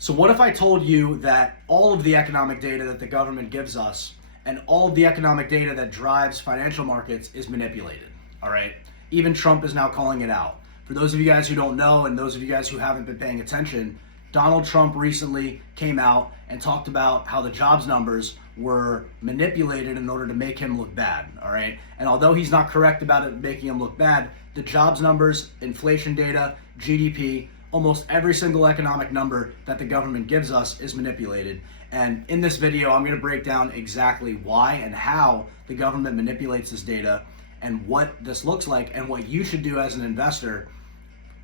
So what if I told you that all of the economic data that the government gives us and all of the economic data that drives financial markets is manipulated, all right? Even Trump is now calling it out. For those of you guys who don't know and those of you guys who haven't been paying attention, Donald Trump recently came out and talked about how the jobs numbers were manipulated in order to make him look bad, all right? And although he's not correct about it making him look bad, the jobs numbers, inflation data, GDP, almost every single economic number that the government gives us is manipulated. And in this video, I'm going to break down exactly why and how the government manipulates this data and what this looks like and what you should do as an investor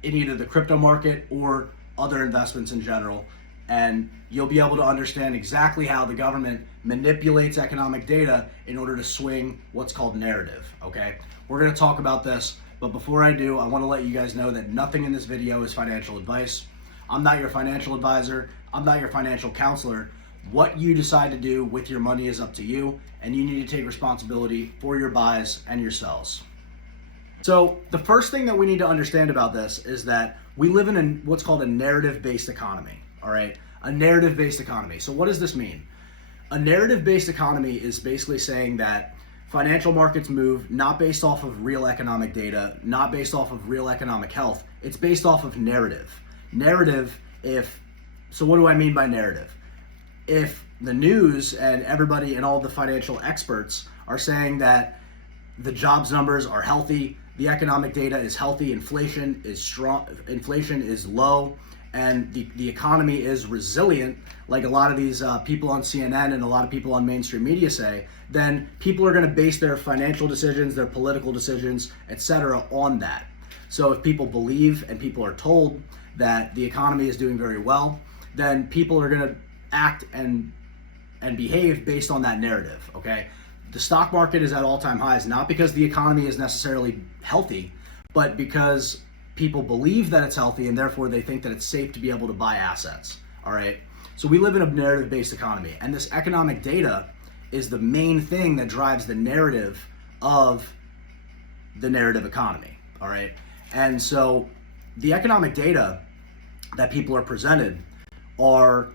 in either the crypto market or other investments in general. And you'll be able to understand exactly how the government manipulates economic data in order to swing what's called narrative, okay? We're going to talk about this, but before I do, I want to let you guys know that nothing in this video is financial advice. I'm not your financial advisor. I'm not your financial counselor. What you decide to do with your money is up to you, and you need to take responsibility for your buys and your sells. So the first thing that we need to understand about this is that we live in what's called a narrative-based economy, all right? A narrative-based economy. So what does this mean? A narrative-based economy is basically saying that financial markets move not based off of real economic data, not based off of real economic health. It's based off of narrative. So what do I mean by narrative? If the news and everybody and all the financial experts are saying that the jobs numbers are healthy, the economic data is healthy, inflation is strong, inflation is low, and the economy is resilient, like a lot of these people on CNN and a lot of people on mainstream media say, then people are going to base their financial decisions, their political decisions, etc. on that. So if people believe and people are told that the economy is doing very well, then people are going to act and behave based on that narrative, okay? The stock market is at all-time highs, not because the economy is necessarily healthy, but because people believe that it's healthy and therefore they think that it's safe to be able to buy assets, all right? So we live in a narrative-based economy, and this economic data is the main thing that drives the narrative of the narrative economy, all right? And so the economic data that people are presented are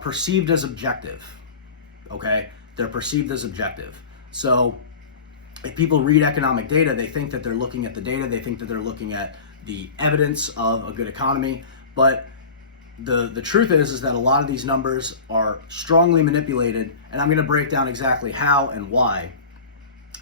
perceived as objective, okay? They're perceived as objective. So if people read economic data, they think that they're looking at the data, they think that they're looking at the evidence of a good economy, but the truth is that a lot of these numbers are strongly manipulated, and I'm going to break down exactly how and why.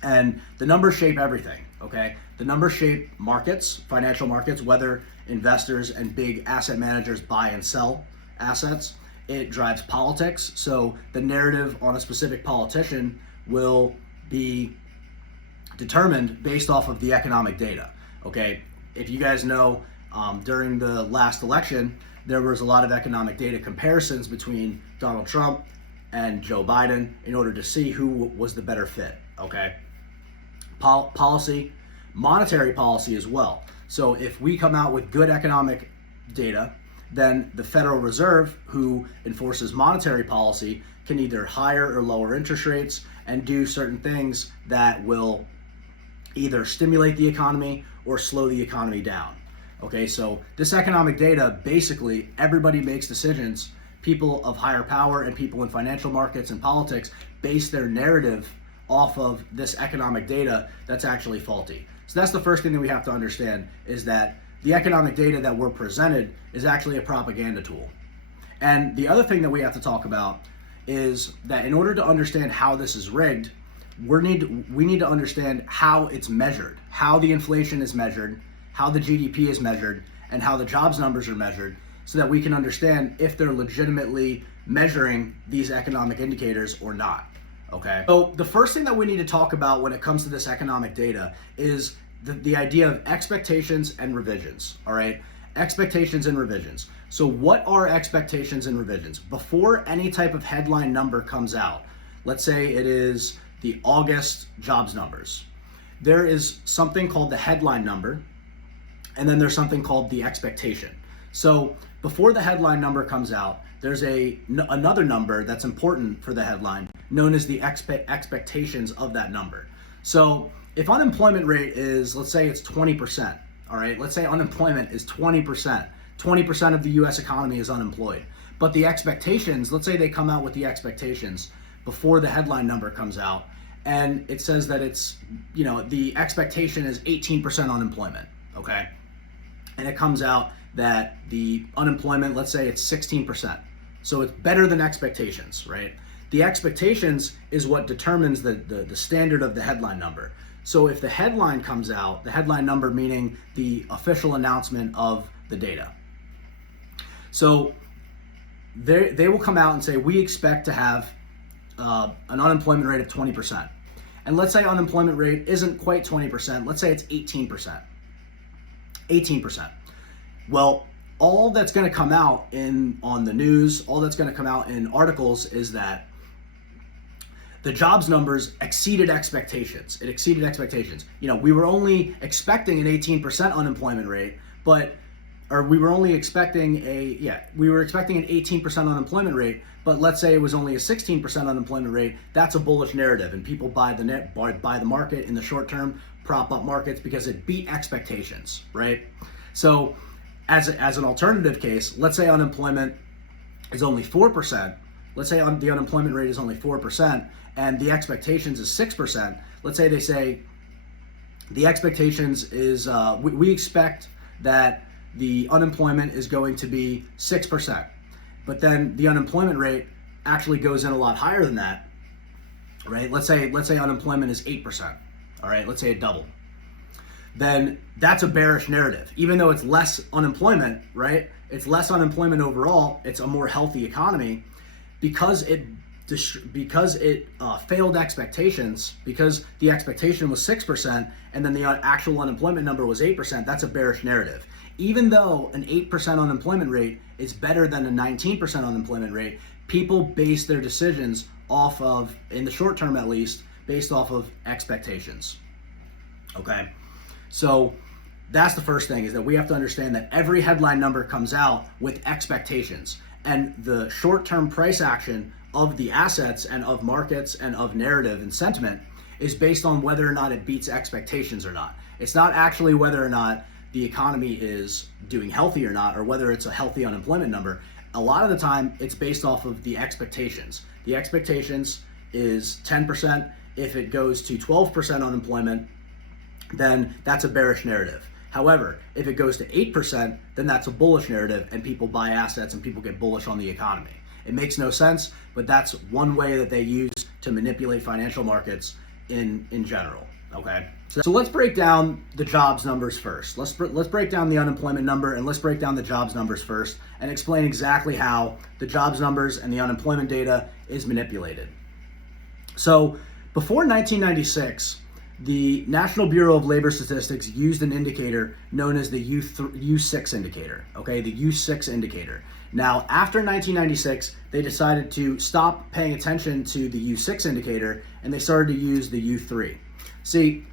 And the numbers shape everything, okay? The numbers shape markets, financial markets, whether investors and big asset managers buy and sell assets. It drives politics, so the narrative on a specific politician will be determined based off of the economic data, okay? If you guys know, during the last election, there was a lot of economic data comparisons between Donald Trump and Joe Biden in order to see who was the better fit, okay? Policy, monetary policy as well. So if we come out with good economic data, then the Federal Reserve, who enforces monetary policy, can either higher or lower interest rates and do certain things that will either stimulate the economy or slow the economy down. Okay, so this economic data, basically everybody makes decisions. People of higher power and people in financial markets and politics base their narrative off of this economic data that's actually faulty. So that's the first thing that we have to understand, is that the economic data that we're presented is actually a propaganda tool. And the other thing that we have to talk about is that in order to understand how this is rigged, we need to understand how it's measured, how the inflation is measured, how the GDP is measured, and how the jobs numbers are measured, so that we can understand if they're legitimately measuring these economic indicators or not, okay? So the first thing that we need to talk about when it comes to this economic data is the idea of expectations and revisions, all right? Expectations and revisions. So what are expectations and revisions? Before any type of headline number comes out, let's say it is the August jobs numbers, there is something called the headline number, and then there's something called the expectation. So before the headline number comes out, there's another number that's important for the headline, known as the expectations of that number. So if unemployment rate is, let's say it's 20%, all right? Let's say unemployment is 20%. 20% of the US economy is unemployed. But the expectations, let's say they come out with the expectations before the headline number comes out, and it says that it's, the expectation is 18% unemployment, okay? And it comes out that the unemployment, let's say it's 16%. So it's better than expectations, right? The expectations is what determines the standard of the headline number. So if the headline comes out, the headline number meaning the official announcement of the data. So they will come out and say, we expect to have an unemployment rate of 20%. And let's say unemployment rate isn't quite 20%, let's say it's 18%. 18%. Well, all that's going to come out on the news, all that's going to come out in articles is that the jobs numbers exceeded expectations. It exceeded expectations. We were only expecting an 18% unemployment rate, we were expecting an 18% unemployment rate, but let's say it was only a 16% unemployment rate. That's a bullish narrative, and people buy the market in the short term, prop up markets because it beat expectations, right? So as an alternative case, let's say unemployment is only 4%. Let's say the unemployment rate is only 4% and the expectations is 6%. Let's say they say the expectations is, we expect that the unemployment is going to be 6%, but then the unemployment rate actually goes in a lot higher than that, right? Let's say unemployment is 8%, all right? Let's say it doubled. Then that's a bearish narrative. Even though it's less unemployment, right? It's less unemployment overall, it's a more healthy economy because it failed expectations, because the expectation was 6% and then the actual unemployment number was 8%, that's a bearish narrative. Even though an 8% unemployment rate is better than a 19% unemployment rate, people base their decisions off of, in the short term at least, based off of expectations, okay? So that's the first thing, is that we have to understand that every headline number comes out with expectations, and the short-term price action of the assets and of markets and of narrative and sentiment is based on whether or not it beats expectations or not. It's not actually whether or not the economy is doing healthy or not, or whether it's a healthy unemployment number. A lot of the time, it's based off of the expectations. The expectations is 10%. If it goes to 12% unemployment, then that's a bearish narrative. However, if it goes to 8%, then that's a bullish narrative, and people buy assets and people get bullish on the economy. It makes no sense, but that's one way that they use to manipulate financial markets in general, okay? So let's break down the jobs numbers first. Let's break down the unemployment number, and let's break down the jobs numbers first and explain exactly how the jobs numbers and the unemployment data is manipulated. So before 1996, the National Bureau of Labor Statistics used an indicator known as the U6 indicator, okay, the U6 indicator. Now, after 1996, they decided to stop paying attention to the U6 indicator, and they started to use the U3. See,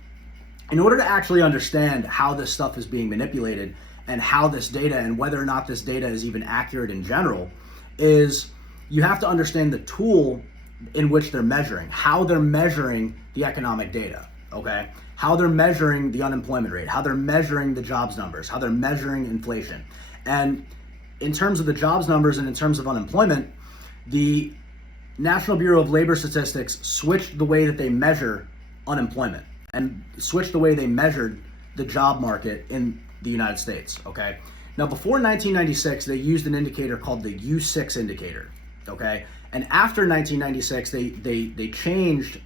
in order to actually understand how this stuff is being manipulated and how this data and whether or not this data is even accurate in general, is you have to understand the tool in which they're measuring, how they're measuring the economic data, okay? How they're measuring the unemployment rate, how they're measuring the jobs numbers, how they're measuring inflation. And in terms of the jobs numbers and in terms of unemployment, the National Bureau of Labor Statistics switched the way that they measure unemployment and switched the way they measured the job market in the United States, okay? Now, before 1996, they used an indicator called the U6 indicator, okay? And after 1996, they changed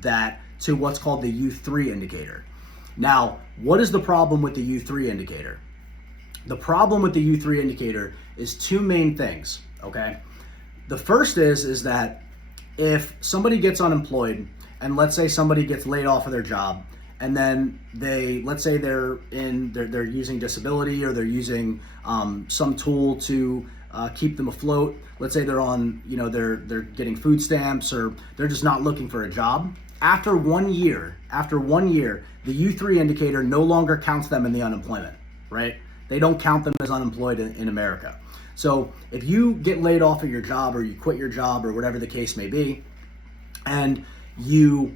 that to what's called the U3 indicator. Now, what is the problem with the U3 indicator? The problem with the U3 indicator is two main things, okay? The first is that if somebody gets unemployed, and let's say somebody gets laid off of their job, and then let's say they're using disability, or they're using some tool to keep them afloat. Let's say they're on, they're getting food stamps, or they're just not looking for a job. After 1 year, the U3 indicator no longer counts them in the unemployment, right? They don't count them as unemployed in America. So if you get laid off of your job, or you quit your job, or whatever the case may be, and you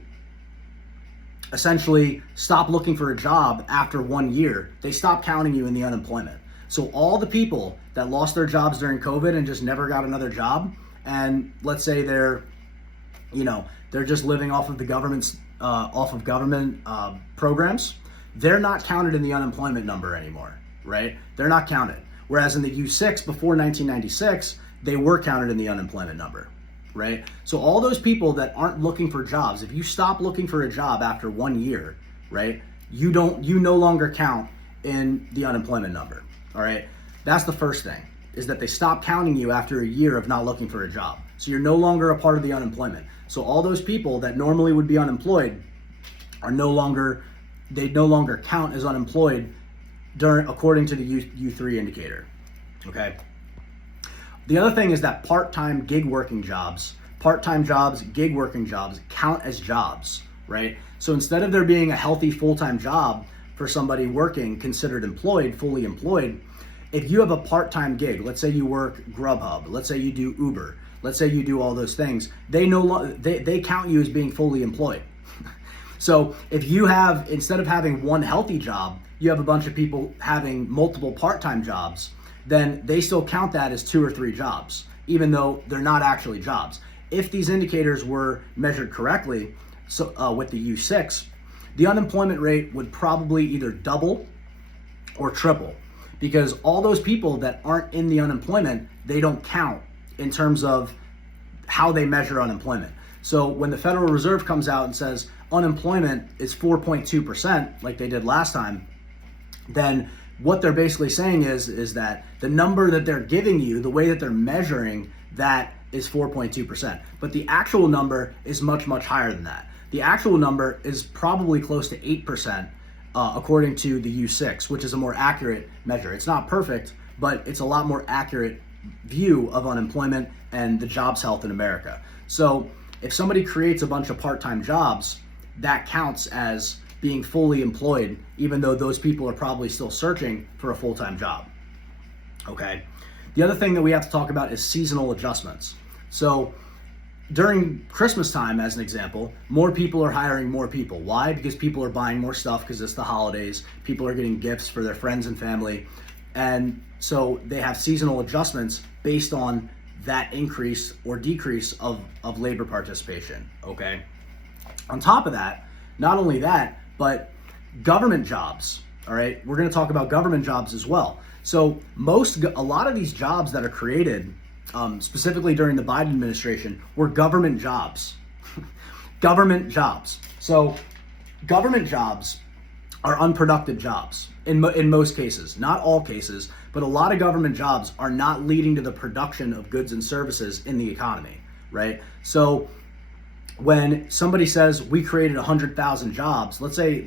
essentially stop looking for a job after 1 year, they stop counting you in the unemployment. So all the people that lost their jobs during COVID and just never got another job, and let's say they're just living off of the government's government programs, they're not counted in the unemployment number anymore, right? They're not counted. Whereas in the U6 before 1996, they were counted in the unemployment number, right? So all those people that aren't looking for jobs, if you stop looking for a job after 1 year, right, you no longer count in the unemployment number, all right? That's the first thing, is that they stop counting you after a year of not looking for a job. So you're no longer a part of the unemployment. So all those people that normally would be unemployed are no longer count as unemployed according to the U3 indicator, okay? The other thing is that part-time gig working jobs, gig working jobs count as jobs, right? So instead of there being a healthy full-time job for somebody working considered employed, fully employed, if you have a part-time gig, let's say you work Grubhub, let's say you do Uber, let's say you do all those things, they count you as being fully employed. So if you have, instead of having one healthy job, you have a bunch of people having multiple part-time jobs, then they still count that as 2 or 3 jobs, even though they're not actually jobs. If these indicators were measured correctly, so with the U6, the unemployment rate would probably either double or triple, because all those people that aren't in the unemployment, they don't count in terms of how they measure unemployment. So when the Federal Reserve comes out and says unemployment is 4.2%, like they did last time, then what they're basically saying is that the number that they're giving you, the way that they're measuring that, is 4.2%. But the actual number is much, much higher than that. The actual number is probably close to 8%, according to the U6, which is a more accurate measure. It's not perfect, but it's a lot more accurate view of unemployment and the jobs health in America. So if somebody creates a bunch of part-time jobs, that counts as being fully employed, even though those people are probably still searching for a full-time job, okay? The other thing that we have to talk about is seasonal adjustments. So during Christmas time, as an example, more people are hiring more people. Why? Because people are buying more stuff because it's the holidays. People are getting gifts for their friends and family. And so they have seasonal adjustments based on that increase or decrease of labor participation, okay? On top of that, not only that, but government jobs, all right? We're gonna talk about government jobs as well. So a lot of these jobs that are created, specifically during the Biden administration, were government jobs. Government jobs. So government jobs are unproductive jobs in most cases, not all cases, but a lot of government jobs are not leading to the production of goods and services in the economy, right? So when somebody says we created 100,000 jobs, let's say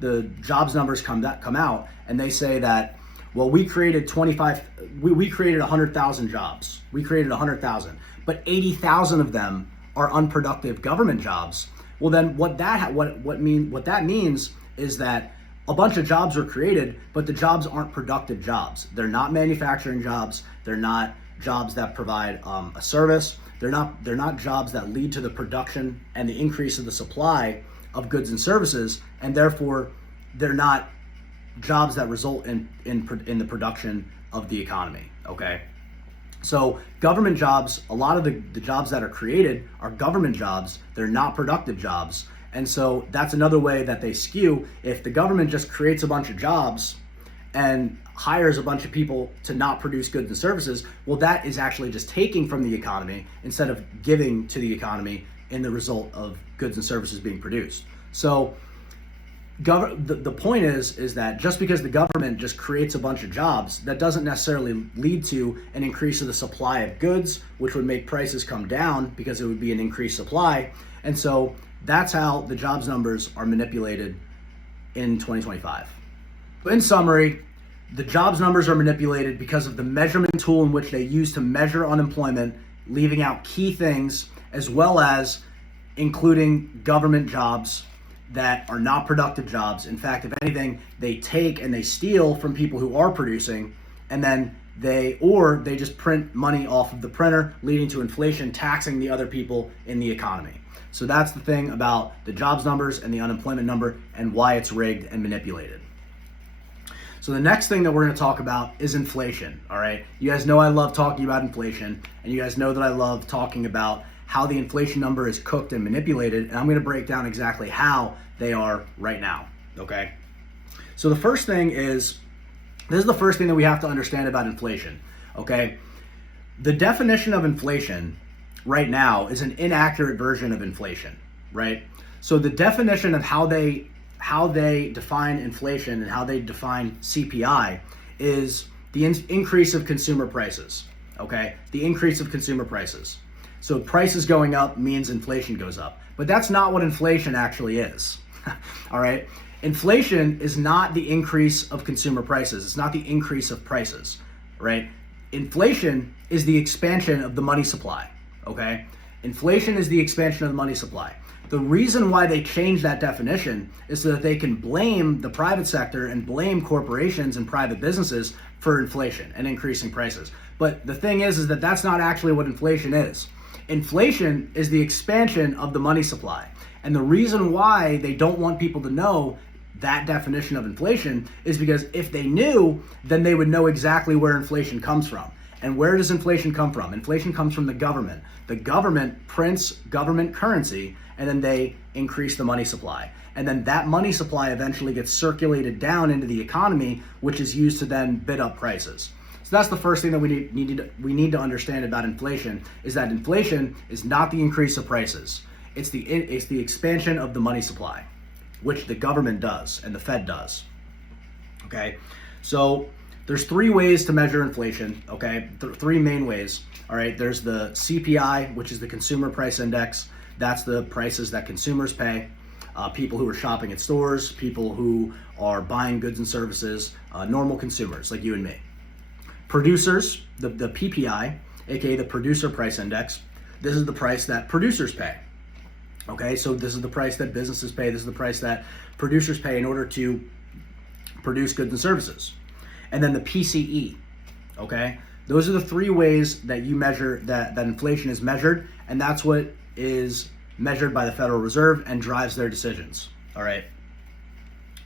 the jobs numbers come out and they say that, well, we created 100,000 jobs. We created 100,000, but 80,000 of them are unproductive government jobs. Well, then what that means is that a bunch of jobs were created, but the jobs aren't productive jobs. They're not manufacturing jobs. They're not jobs that provide a service. They're not jobs that lead to the production and the increase of the supply of goods and services, and therefore they're not jobs that result in the production of the economy, okay? So government jobs, a lot of the jobs that are created are government jobs. They're not productive jobs. And so that's another way that they skew. If the government just creates a bunch of jobs and hires a bunch of people to not produce goods and services, well, that is actually just taking from the economy instead of giving to the economy in the result of goods and services being produced. So the point is that just because the government just creates a bunch of jobs, that doesn't necessarily lead to an increase of the supply of goods, which would make prices come down because it would be an increased supply. And so that's how the jobs numbers are manipulated in 2025. In summary, the jobs numbers are manipulated because of the measurement tool in which they use to measure unemployment, leaving out key things, as well as including government jobs that are not productive jobs. In fact, if anything, they take and they steal from people who are producing, and then they just print money off of the printer, leading to inflation, taxing the other people in the economy. So that's the thing about the jobs numbers and the unemployment number and why it's rigged and manipulated. So the next thing that we're going to talk about is inflation, all right? You guys know I love talking about inflation, and you guys know that I love talking about how the inflation number is cooked and manipulated, and I'm going to break down exactly how they are right now, okay? So the first thing is, this is the first thing that we have to understand about inflation, okay? The definition of inflation right now is an inaccurate version of inflation, right? So the definition of how they define inflation and how they define CPI is the increase of consumer prices, okay? The increase of consumer prices. So prices going up means inflation goes up, but that's not what inflation actually is, all right? Inflation is not the increase of consumer prices. It's not the increase of prices, right? Inflation is the expansion of the money supply, okay? Inflation is the expansion of the money supply. The reason why they changed that definition is so that they can blame the private sector and blame corporations and private businesses for inflation and increasing prices. But the thing is that that's not actually what inflation is. Inflation is the expansion of the money supply. And the reason why they don't want people to know that definition of inflation is because if they knew, then they would know exactly where inflation comes from. And where does inflation come from? Inflation comes from the government. The government prints government currency, and then they increase the money supply. And then that money supply eventually gets circulated down into the economy, which is used to then bid up prices. So that's the first thing that we need to understand about inflation, is that inflation is not the increase of prices. It's the expansion of the money supply, which the government does and the Fed does. Okay, so there's three ways to measure inflation, okay? Three main ways, all right? There's the CPI, which is the Consumer Price Index. That's the prices that consumers pay, people who are shopping at stores, people who are buying goods and services, normal consumers like you and me. Producers, the PPI, aka the Producer Price Index, this is the price that producers pay. Okay, so this is the price that businesses pay, this is the price that producers pay in order to produce goods and services. And then the PCE, okay? Those are the three ways that you measure, that inflation is measured, and that's what is measured by the Federal Reserve and drives their decisions, all right?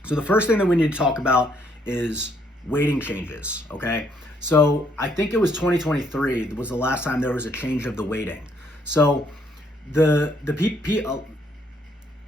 So the first thing that we need to talk about is weighting changes, okay? So I think it was 2023 was the last time there was a change of the weighting. So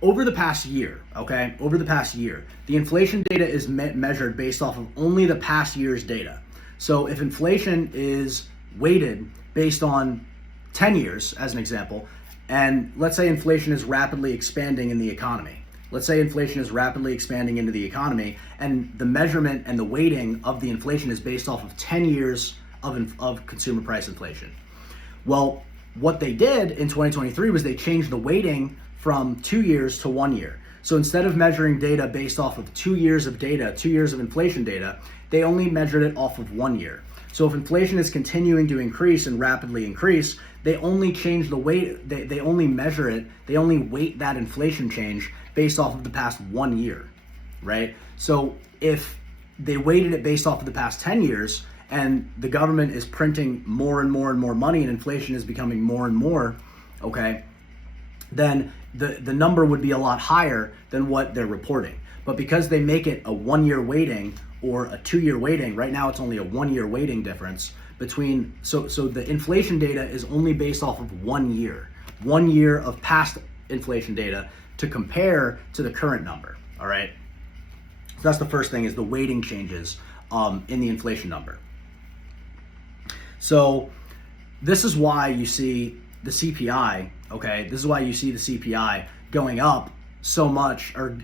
over the past year, okay, the inflation data is measured based off of only the past year's data. So if inflation is weighted based on 10 years, as an example, and let's say inflation is rapidly expanding in the economy. Let's say inflation is rapidly expanding into the economy, and the measurement and the weighting of the inflation is based off of 10 years of consumer price inflation. Well, what they did in 2023 was they changed the weighting from 2 years to 1 year. So instead of measuring data based off of 2 years of data, 2 years of inflation data, they only measured it off of 1 year. So if inflation is continuing to increase and rapidly increase, they only change the weight, they only measure it, they only weight that inflation change based off of the past 1 year, right? So if they weighted it based off of the past 10 years, and the government is printing more and more and more money and inflation is becoming more and more, okay, then the number would be a lot higher than what they're reporting. But because they make it a 1 year weighting or a 2 year weighting, right now it's only a 1 year weighting difference between, so the inflation data is only based off of 1 year of past inflation data to compare to the current number, all right? So that's the first thing, is the weighting changes in the inflation number. So this is why you see the CPI, okay? This is why you see the CPI going up so much, or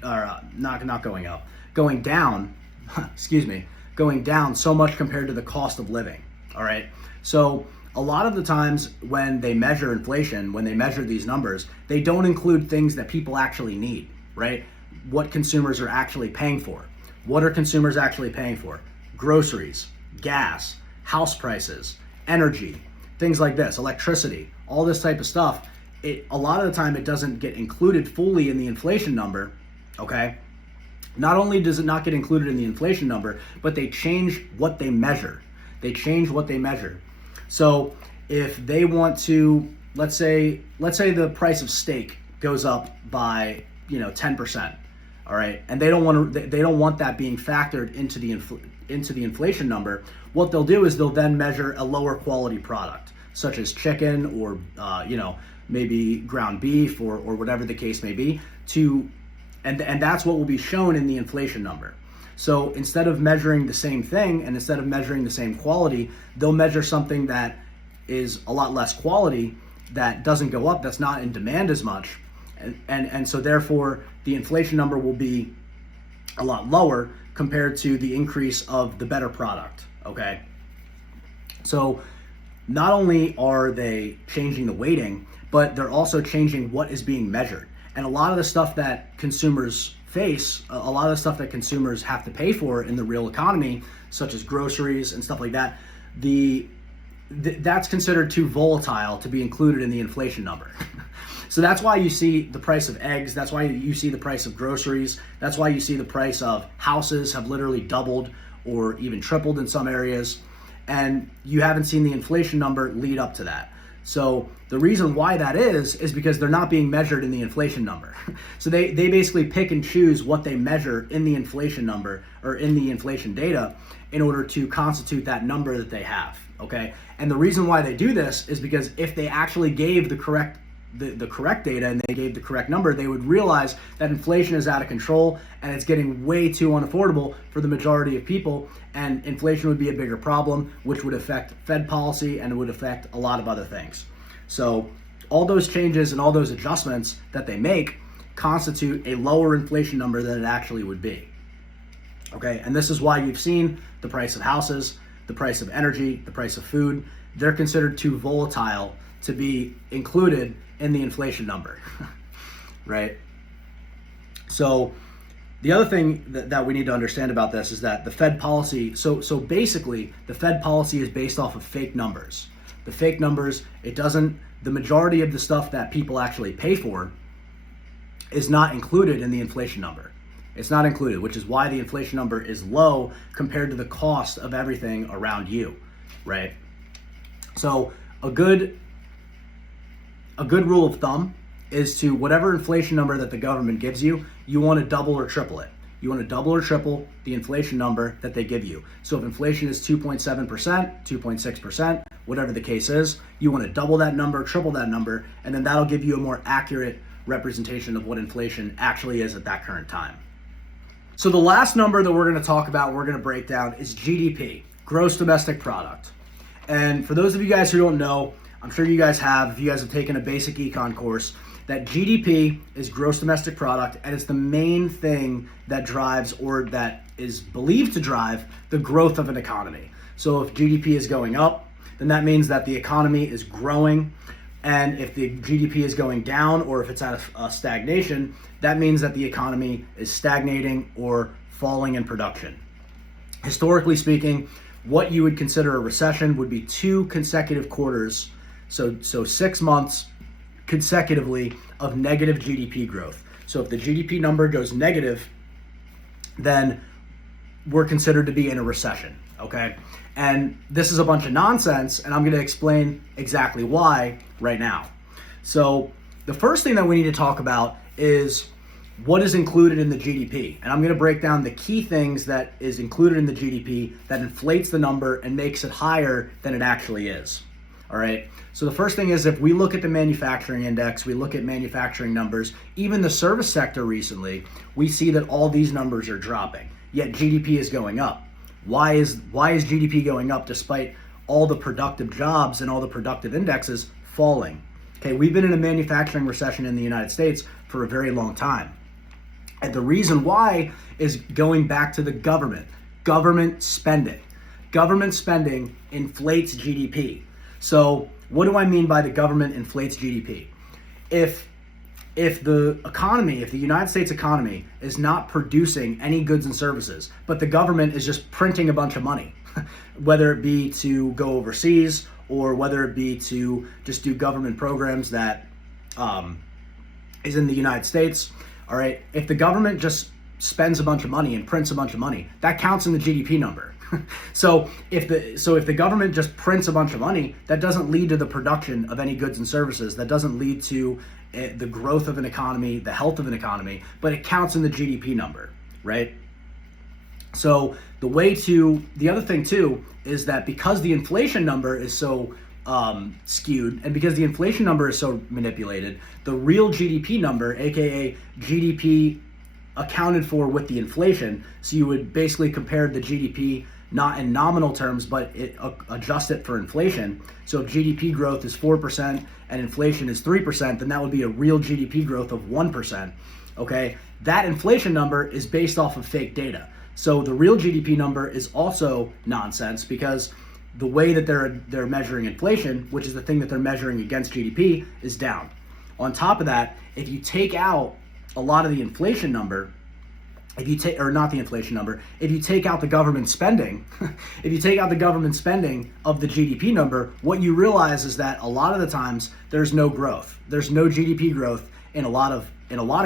not going up, going down, excuse me, going down so much compared to the cost of living, all right? So a lot of the times when they measure inflation, when they measure these numbers, they don't include things that people actually need, right? What consumers are actually paying for. What are consumers actually paying for? Groceries, gas, house prices, energy, things like this, electricity, all this type of stuff. A lot of the time it doesn't get included fully in the inflation number, okay? Not only does it not get included in the inflation number, but they change what they measure. They change what they measure. So if they want to, let's say the price of steak goes up by 10%, all right, and they don't want that being factored into into the inflation number, what they'll do is they'll then measure a lower quality product, such as chicken or maybe ground beef or whatever the case may be, and that's what will be shown in the inflation number. So instead of measuring the same thing and instead of measuring the same quality, they'll measure something that is a lot less quality, that doesn't go up, that's not in demand as much. And so therefore the inflation number will be a lot lower compared to the increase of the better product, okay? So not only are they changing the weighting, but they're also changing what is being measured. And a lot of the stuff that consumers face, a lot of the stuff that consumers have to pay for in the real economy, such as groceries and stuff like that, that's considered too volatile to be included in the inflation number. So that's why you see the price of eggs, that's why you see the price of groceries, that's why you see the price of houses have literally doubled or even tripled in some areas, and you haven't seen the inflation number lead up to that. So the reason why that is because they're not being measured in the inflation number. So they basically pick and choose what they measure in the inflation number or in the inflation data in order to constitute that number that they have, okay? And the reason why they do this is because if they actually gave the correct data and they gave the correct number, they would realize that inflation is out of control and it's getting way too unaffordable for the majority of people, and inflation would be a bigger problem, which would affect Fed policy and it would affect a lot of other things. So all those changes and all those adjustments that they make constitute a lower inflation number than it actually would be. Okay, and this is why you've seen the price of houses, the price of energy, the price of food, they're considered too volatile to be included in the inflation number, right? So the other thing that we need to understand about this is that the Fed policy, so basically the Fed policy is based off of fake numbers. The fake numbers, the majority of the stuff that people actually pay for is not included in the inflation number. It's not included, which is why the inflation number is low compared to the cost of everything around you, right? So a good rule of thumb is to whatever inflation number that the government gives you, you want to double or triple it. You want to double or triple the inflation number that they give you. So if inflation is 2.7%, 2.6%, whatever the case is, you want to double that number, triple that number, and then that'll give you a more accurate representation of what inflation actually is at that current time. So the last number that we're going to talk about, we're going to break down, is GDP, gross domestic product. And for those of you guys who don't know, I'm sure you guys have, if you guys have taken a basic econ course, that GDP is gross domestic product, and it's the main thing that drives, or that is believed to drive, the growth of an economy. So if GDP is going up, then that means that the economy is growing. And if the GDP is going down, or if it's at a stagnation, that means that the economy is stagnating or falling in production. Historically speaking, what you would consider a recession would be 2 consecutive quarters, so 6 months consecutively of negative GDP growth. So if the GDP number goes negative, then we're considered to be in a recession, okay? And this is a bunch of nonsense, and I'm going to explain exactly why right now. So the first thing that we need to talk about is what is included in the GDP. And I'm going to break down the key things that is included in the GDP that inflates the number and makes it higher than it actually is. All right. So the first thing is, if we look at the manufacturing index, we look at manufacturing numbers, even the service sector recently, we see that all these numbers are dropping, yet GDP is going up. Why is GDP going up despite all the productive jobs and all the productive indexes falling? Okay, we've been in a manufacturing recession in the United States for a very long time. And the reason why is going back to the government spending. Government spending inflates GDP. So what do I mean by the government inflates GDP? If the United States economy is not producing any goods and services, but the government is just printing a bunch of money, whether it be to go overseas or whether it be to just do government programs that is in the United States, all right, if the government just spends a bunch of money and prints a bunch of money, that counts in the GDP number. So if the government just prints a bunch of money, that doesn't lead to the production of any goods and services. That doesn't lead to the growth of an economy, the health of an economy, but it counts in the GDP number, right? So the other thing too is that because the inflation number is so skewed, and because the inflation number is so manipulated, the real GDP number, aka GDP accounted for with the inflation, so you would basically compare the GDP not in nominal terms, but adjust it for inflation. So if GDP growth is 4% and inflation is 3%, then that would be a real GDP growth of 1%. Okay, that inflation number is based off of fake data. So the real GDP number is also nonsense, because the way that they're measuring inflation, which is the thing that they're measuring against GDP, is down. On top of that, if you take out a lot of the inflation number, if you take out the government spending, if you take out the government spending of the GDP number, what you realize is that a lot of the times there's no growth. There's no GDP growth in a lot of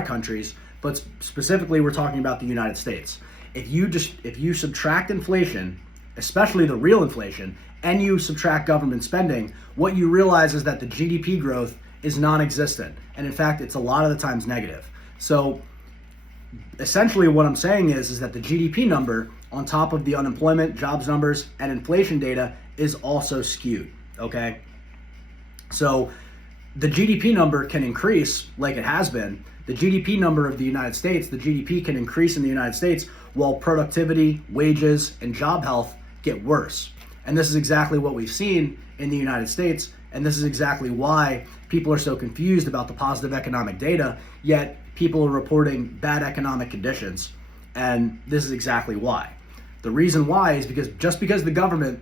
countries, but specifically we're talking about the United States. If you subtract inflation, especially the real inflation, and you subtract government spending, what you realize is that the GDP growth is non-existent, and in fact it's a lot of the times negative. So essentially what I'm saying is that the GDP number on top of the unemployment, jobs numbers, and inflation data is also skewed, okay? So the GDP number can increase like it has been. The GDP number of the United States, the GDP can increase in the United States while productivity, wages, and job health get worse. And this is exactly what we've seen in the United States, and this is exactly why people are so confused about the positive economic data, yet people are reporting bad economic conditions. And this is exactly why. The reason why is because the government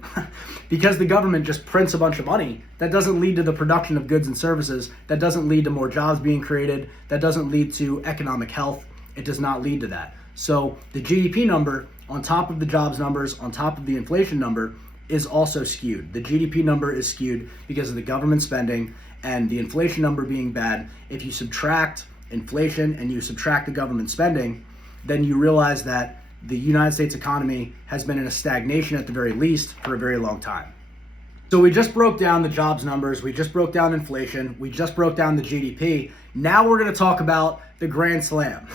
just prints a bunch of money, that doesn't lead to the production of goods and services, that doesn't lead to more jobs being created, that doesn't lead to economic health. It does not lead to that. So the GDP number, on top of the jobs numbers, on top of the inflation number, is also skewed. The GDP number is skewed because of the government spending and the inflation number being bad. If you subtract inflation and you subtract the government spending, then you realize that the United States economy has been in a stagnation at the very least for a very long time. So we just broke down the jobs numbers, we just broke down inflation, we just broke down the GDP. Now we're going to talk about the grand slam.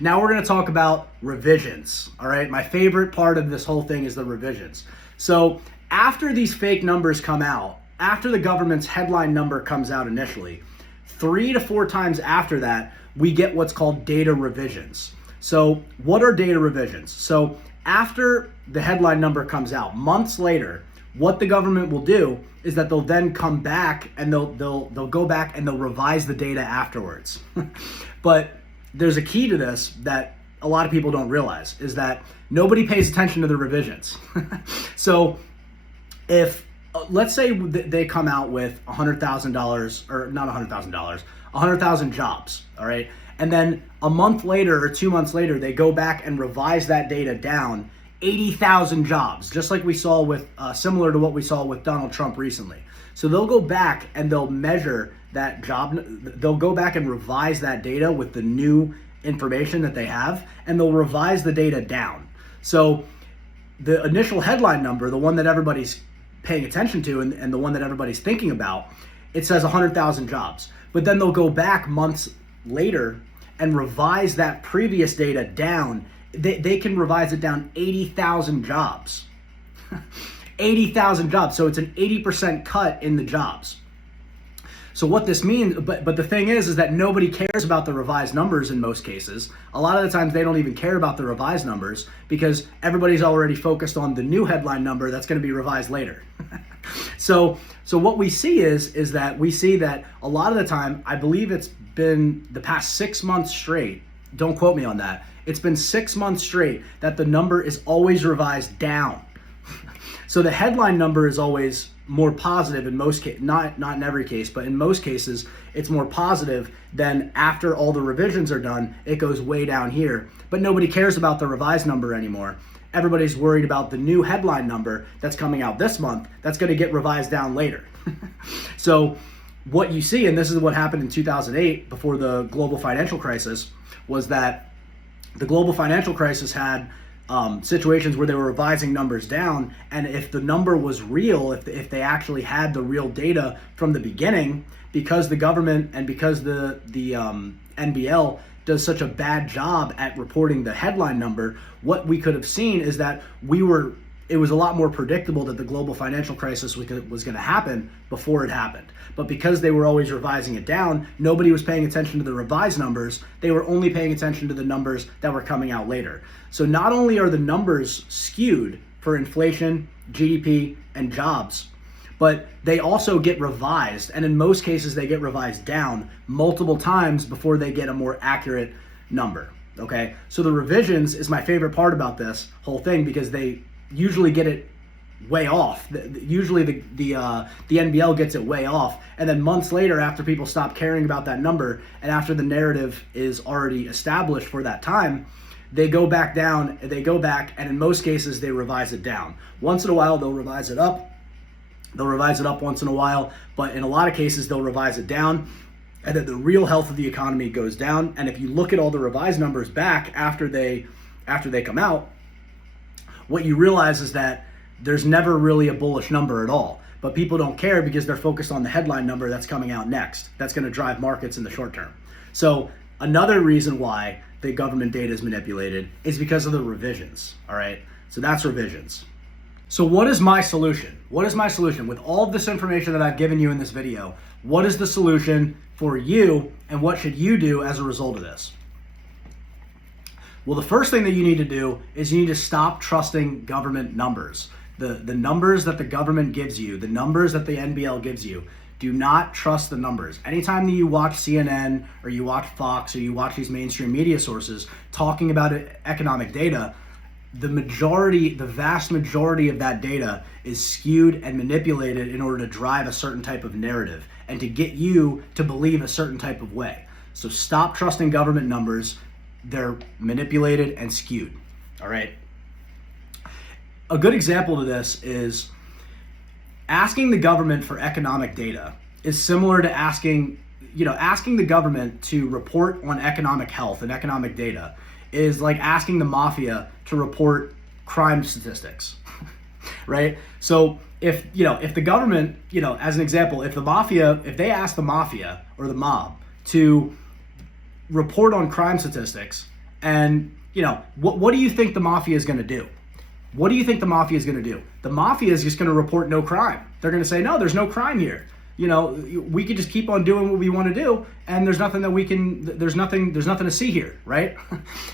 Now we're going to talk about revisions. All right, my favorite part of this whole thing is the revisions. So after these fake numbers come out, after the government's headline number comes out initially, 3 to 4 times after that, we get what's called data revisions. So what are data revisions? So after the headline number comes out, months later, what the government will do is that they'll then come back and they'll go back and they'll revise the data afterwards. But there's a key to this that a lot of people don't realize, is that nobody pays attention to the revisions. So if let's say they come out with $100,000, or not $100,000, 100,000 jobs, all right? And then a month later or 2 months later, they go back and revise that data down, 80,000 jobs, just like we saw with, similar to what we saw with Donald Trump recently. So they'll go back and they'll measure that job, they'll go back and revise that data with the new information that they have, and they'll revise the data down. So the initial headline number, the one that everybody's paying attention to and the one that everybody's thinking about, it says 100,000 jobs. But then they'll go back months later and revise that previous data down. They can revise it down 80,000 jobs. 80,000 jobs. So it's an 80% cut in the jobs. So what this means, but the thing is that nobody cares about the revised numbers in most cases. A lot of the times they don't even care about the revised numbers because everybody's already focused on the new headline number that's going to be revised later. So what we see is that we see that a lot of the time, I believe it's been the past 6 months straight, don't quote me on that, it's been 6 months straight that the number is always revised down. So the headline number is always more positive in most cases, not in every case, but in most cases, it's more positive than after all the revisions are done, it goes way down here. But nobody cares about the revised number anymore. Everybody's worried about the new headline number that's coming out this month that's going to get revised down later. So what you see, and this is what happened in 2008 before the global financial crisis, was that the global financial crisis had situations where they were revising numbers down, and if the number was real, if they actually had the real data from the beginning, because the government and because the NBL does such a bad job at reporting the headline number, what we could have seen is that it was a lot more predictable that the global financial crisis was going to happen before it happened. But because they were always revising it down, nobody was paying attention to the revised numbers. They were only paying attention to the numbers that were coming out later. So not only are the numbers skewed for inflation, GDP, and jobs, but they also get revised. And in most cases, they get revised down multiple times before they get a more accurate number. Okay, so the revisions is my favorite part about this whole thing, because they usually get it way off. Usually the NBL gets it way off, and then months later, after people stop caring about that number and after the narrative is already established for that time, they go back down, and in most cases they revise it down. Once in a while they'll revise it up. They'll revise it up once in a while, but in a lot of cases they'll revise it down, and then the real health of the economy goes down. And if you look at all the revised numbers back after they come out, what you realize is that there's never really a bullish number at all. But people don't care because they're focused on the headline number that's coming out next. That's going to drive markets in the short term. So another reason why the government data is manipulated is because of the revisions. All right. So that's revisions. So what is my solution? What is my solution? With all of this information that I've given you in this video, what is the solution for you, and what should you do as a result of this? Well, the first thing that you need to do is you need to stop trusting government numbers. The numbers that the government gives you, the numbers that the NBL gives you, do not trust the numbers. Anytime that you watch CNN or you watch Fox or you watch these mainstream media sources talking about economic data, the vast majority of that data is skewed and manipulated in order to drive a certain type of narrative and to get you to believe a certain type of way. So stop trusting government numbers. They're manipulated and skewed. All right. A good example to this is asking the government for economic data is similar to asking the government to report on economic health and economic data is like asking the mafia to report crime statistics, right? So if the government, as an example, if they ask the mafia or the mob to report on crime statistics, and what do you think the mafia is going to do? What do you think the mafia is going to do? The mafia is just going to report no crime. They're going to say, no, there's no crime here. We could just keep on doing what we want to do, and there's nothing to see here, right?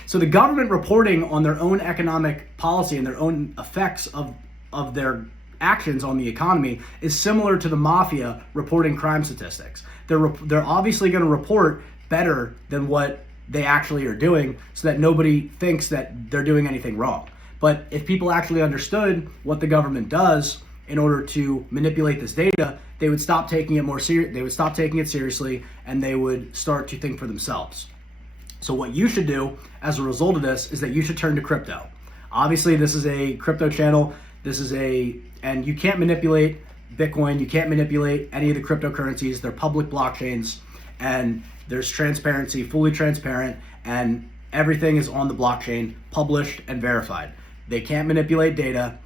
So the government reporting on their own economic policy and their own effects of their actions on the economy is similar to the mafia reporting crime statistics. They're obviously going to report better than what they actually are doing, so that nobody thinks that they're doing anything wrong. But if people actually understood what the government does in order to manipulate this data, they would stop taking it They would stop taking it seriously, and they would start to think for themselves. So what you should do as a result of this is that you should turn to crypto. Obviously, this is a crypto channel. And you can't manipulate Bitcoin. You can't manipulate any of the cryptocurrencies. They're public blockchains, and there's transparency, fully transparent, and everything is on the blockchain, published and verified. They can't manipulate data.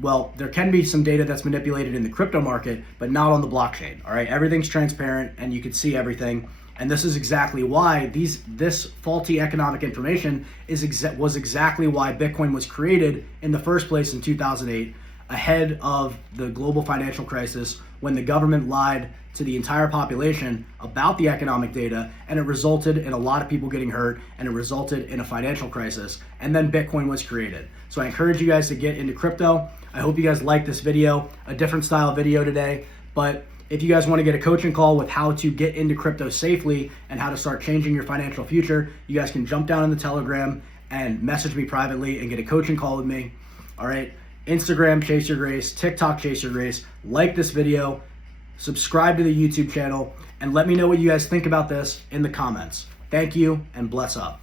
Well, there can be some data that's manipulated in the crypto market, but not on the blockchain. All right, everything's transparent and you can see everything. And this is exactly why this faulty economic information was exactly why Bitcoin was created in the first place in 2008, ahead of the global financial crisis, when the government lied to the entire population about the economic data, and it resulted in a lot of people getting hurt, and it resulted in a financial crisis, and then Bitcoin was created. So I encourage you guys to get into crypto. I hope you guys like this video, a different style video today, but if you guys want to get a coaching call with how to get into crypto safely and how to start changing your financial future, you guys can jump down in the Telegram and message me privately and get a coaching call with me. All right, Instagram, Chase Your Grace, TikTok, Chase Your Grace. Like this video, subscribe to the YouTube channel, and let me know what you guys think about this in the comments. Thank you, and bless up.